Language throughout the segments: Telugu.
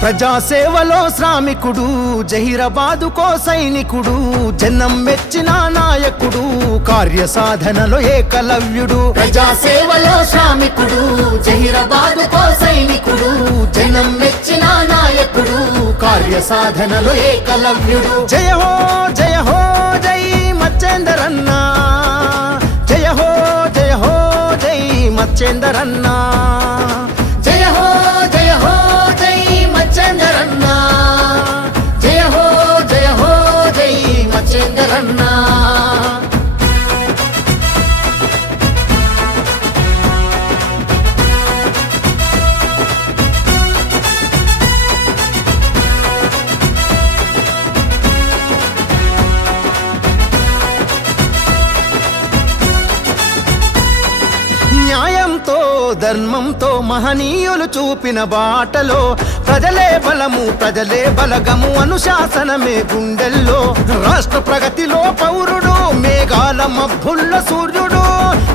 ప్రజాసేవలో శ్రామికుడు జహీరబాదుకో సైనికుడు జనం మెచ్చిన నాయకుడు కార్య సాధనలో ఏకలవ్యుడు. ప్రజాసేవలో శ్రామికుడు జహీరాబాదు కో సైనికుడు జనం మెచ్చిన నాయకుడు కార్య సాధనలో ఏకలవ్యుడు. జయ హో జయ హో జై మచ్చేందరన్నా. జయ హో జయ హో జై మచ్చేందరన్నా. న్యాయంతో ధర్మంతో మహనీయులు చూపిన బాటలో ప్రజలే బలము ప్రజలే బలగము అనుశాసనమే గుండెల్లో. రాష్ట్ర ప్రగతిలో పౌరుడు మేఘాల మబ్బుల్ల సూర్యుడు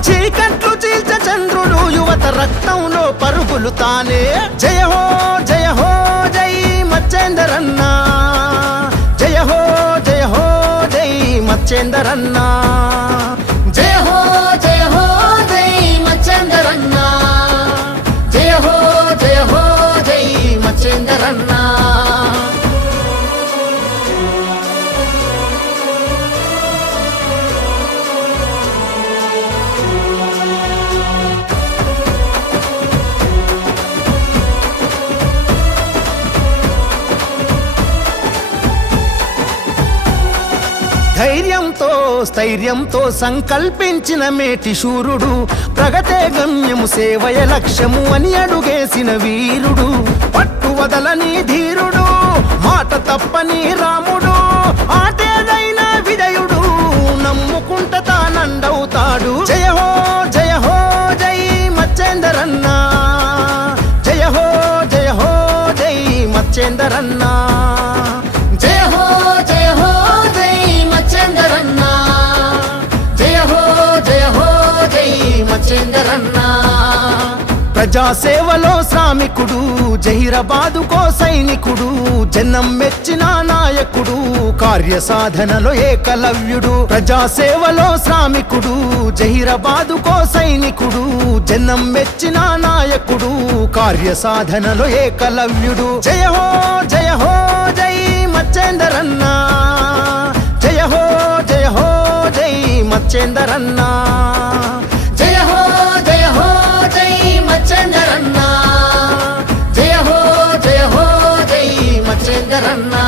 చీకట్లు చీల్చ చంద్రుడు యువత రక్తంలో పరుగులు తానే. జయ హో జయ హో జై మచ్చేందరన్నా. జయ హో జయ హో జై మచ్చేందరన్నా. ధైర్యంతో స్థైర్యంతో సంకల్పించిన మేటి శూరుడు. ప్రగతే గమ్యము సేవయ లక్ష్యము అని అడుగేసిన వీరుడు. పట్టు వదలని ధీరుడు మాట తప్పని రాముడు. ఆటేదైనా విజయుడు నమ్ముకుంట తానండవుతాడు. జయ హో జయ హో జై మచ్చేందరన్నా జయ హో జయ హో జై మచ్చేందరన్నా ప్రజాసేవలో శ్రామికుడు జహీరాబాదుకో సైనికుడు జనం మెచ్చిన నాయకుడు కార్య సాధనలో ఏకలవ్యుడు. ప్రజాసేవలో శ్రామికుడు జహీరాబాదుకో సైనికుడు జనం మెచ్చిన నాయకుడు కార్య సాధనలో ఏకలవ్యుడు. జయ హో జయ హో జై మచ్చేందరన్న జయ హో జయ హో జై మచ్చేందరన్నా வேந்தரண்ணா